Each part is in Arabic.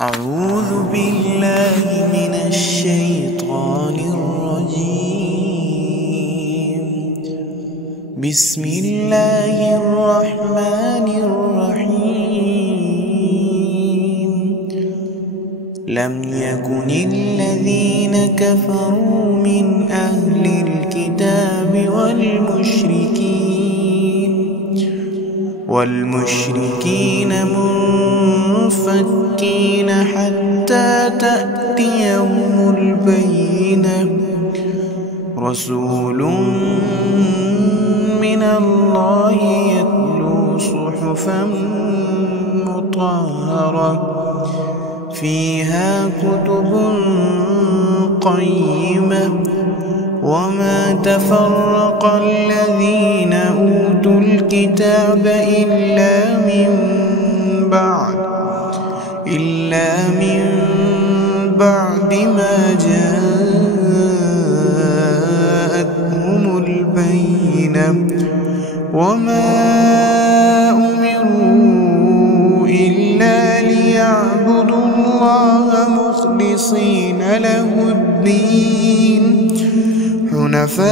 أعوذ بالله من الشيطان الرجيم. بسم الله الرحمن الرحيم. لم يكن الذين كفروا من أهل الكتاب والمشركين منفكين حتى تأتيهم البينة. رسول من الله يتلو صحفا مطهرة فيها كتب قيمة. وما تفرق الذين أوتوا الكتاب إلا من بعد ما جاءتهم البينة. وما أمروا إلا ليعبدوا الله مخلصين له الدين حنفاء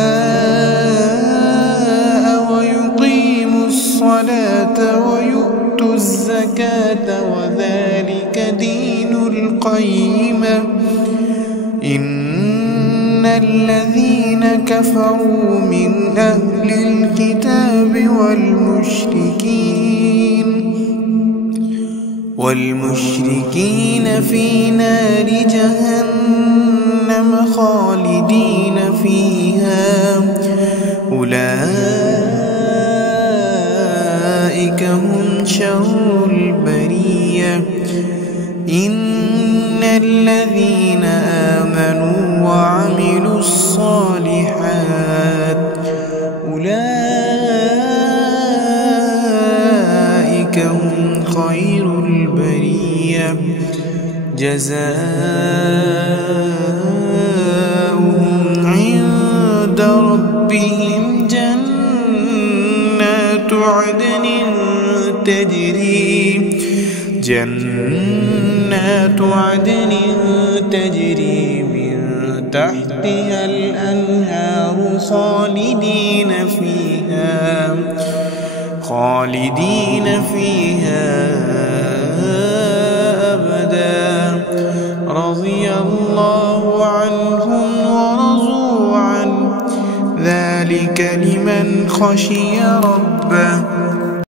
ويقيموا الصلاة ويؤتوا الزكاة وذلك دين القيمة. إن الذين كفروا من أهل الكتاب والمشركين في نار جهنم خالدين فيها أولئك هم شر البرية. إن الذين آمنوا وعملوا الصالحات أولئك هم خير البرية. جزاؤهم عند ربهم جنات عدن تجري من تحتها الأنهار خالدين فيها أبدا. رضي الله عنهم ورضوا عنه ذلك لمن خشي ربه.